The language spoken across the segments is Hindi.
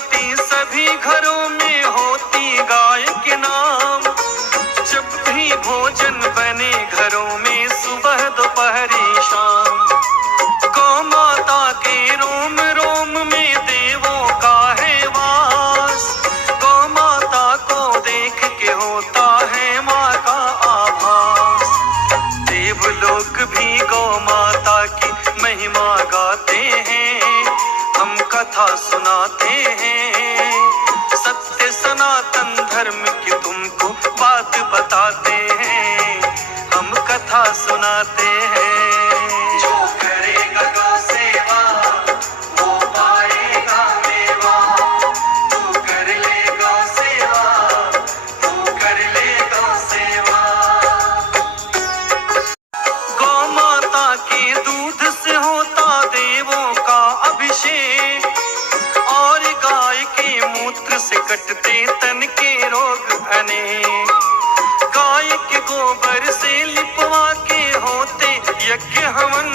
रोटी सभी घरों में होती गाय के नाम। जब भी भोजन बने घरों में सुबह दोपहरी शाम, गौ माता के रोम रोम में देवों का है वास। गौ माता को देख के होता है माँ का आभास। देवलोक भी गौ माता की महिमा गाते हैं, हम कथा सुनाते हैं। सत्य सनातन धर्म की तुमको बात बताते हैं, हम कथा सुनाते हैं। जो करेगा गौ सेवा वो पाएगा मेवा। तू कर ले गौ सेवा, तू कर ले गौ सेवा। गौ माता के दूध से होता देवों का अभिषेक, और गाय के मूत्र से कटते तन के रोग अनेक। गाय के गोबर से लिपवा के होते यज्ञ हवन,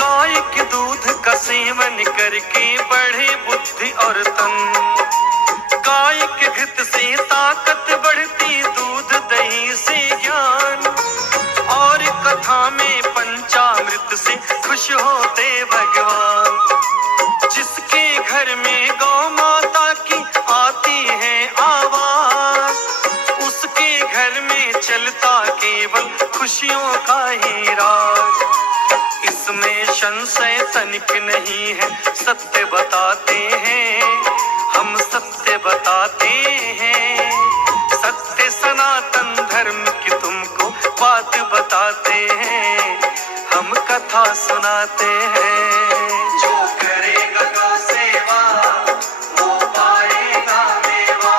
गाय के दूध का सेवन करके बढ़े बुद्धि और तन। गाय के घृत से ताकत बढ़ती, दूध दही से ज्ञान, और कथा में पंचामृत से खुश होते भगवान। जिसके घर में गौ माता की आती है आवाज, उसके घर में चलता केवल खुशियों का ही राज। इसमें संशय तनिक नहीं है, सत्य बताते हैं, हम सत्य बताते हैं। सत्य सनातन धर्म की तुमको बात बताते हैं, हम कथा सुनाते हैं। जो करेगा गौ सेवा वो पाएगा मेवा।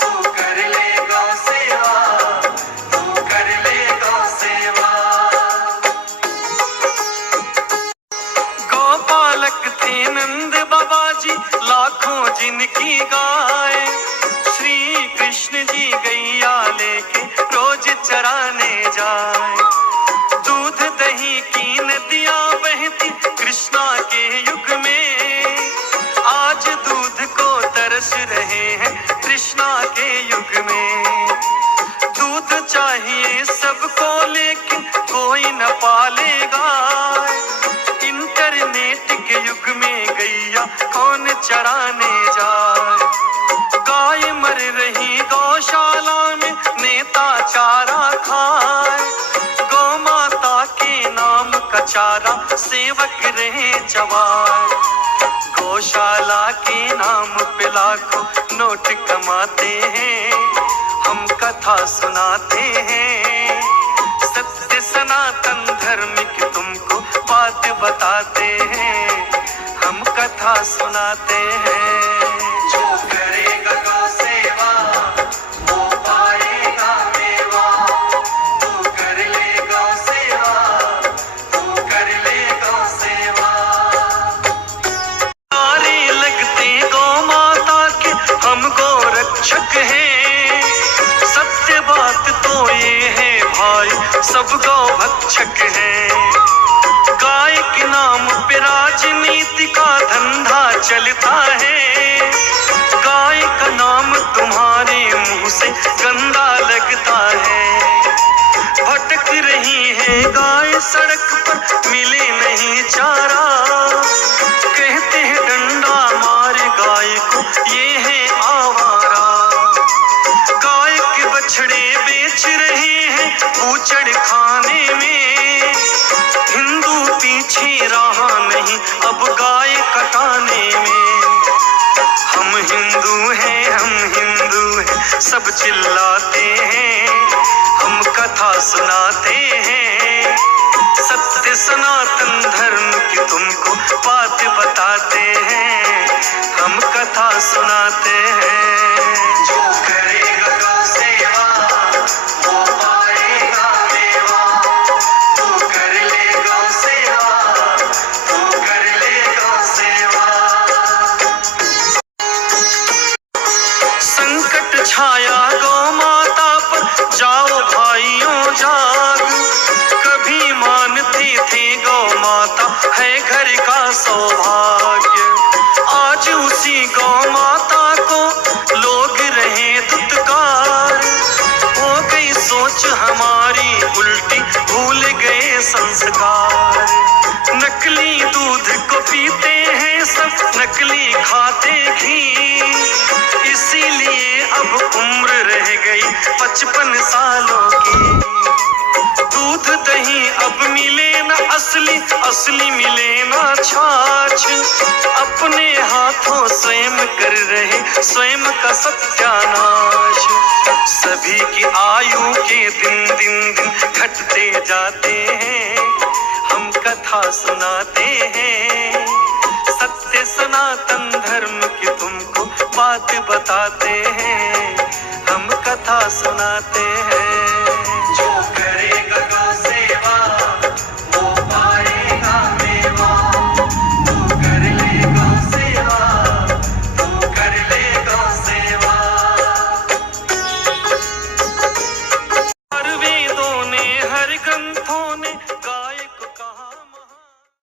तू कर ले गौ सेवा, तू कर ले गौ सेवा। गौपालक थे नंद बाबा जी, लाखों जिनकी गाय। श्री कृष्ण जी गैया लेके रोज चराने जाए। दूध दही की नदियां बहती कृष्णा के युग में, आज दूध को तरस रहे हैं कृष्णा के युग में। दूध चाहिए सबको लेकिन कोई न पालेगा, इंटरनेट के युग में गैया कौन चराने जाए। गाय मर रही गौशाला में नेता चारा खाए, गौ माता के नाम का चारा सेवक रहे चबाए। गौशाला के नाम पे लाखों नोट कमाते हैं, हम कथा सुनाते हैं। सत्य सनातन धर्म की तुमको बात बताते हैं, हम कथा सुनाते हैं। जो करेगा गौ सेवा वो पाएगा मेवा। तू कर ले गौ सेवा, तू कर ले गौ सेवा। नारे लगते गौ माता के हम गौ रक्षक हैं, सत्य बात तो ये है भाई सब गौ भक्षक हैं। गाय के नाम पे राजनीति का धंधा चलता है, गाय का नाम तुम्हारे मुंह से गंदा लगता है। भटक रही है गाय सड़क पर मिले नहीं चारा, कहते हैं डंडा मार गाय को ये है आवारा। गाय के बछड़े बेच रहे हैं ऊचड़ खाने में, हिंदू पीछे रहा नहीं अब गाय कटाने में। हम हिंदू हैं, हम हिंदू हैं सब चिल्लाते हैं, हम कथा सुनाते हैं। सत्य सनातन धर्म की तुमको बात बताते हैं, हम कथा सुनाते हैं। जो करेगा गौ सेवा वो पाएगा मेवा। तू कर ले गौ सेवा, तू कर ले गौ सेवा। संकट छाया गौ माता पर जाओ भाइयों जाग, कभी मानते थे गौ माता है घर का सौभाग्य, आज उसी नकली दूध को पीते हैं सब, नकली खाते घी। इसीलिए अब उम्र रह गई 55 सालों की। दूध दही अब मिले न असली, असली मिले न छाछ। अपने हाथों स्वयं कर रहे स्वयं का सत्यानाश। सभी की आयु के दिन दिन दिन घटते जाते हैं। हम कथा सुनाते हैं, सत्य सनातन धर्म की तुमको बात बताते हैं। हम कथा सुनाते हैं। जो करेगा गौ सेवा वो पाएगा मेवा। तू कर ले गौ सेवा, तू कर ले गौ सेवा। हर वेदों ने हर ग्रंथों ने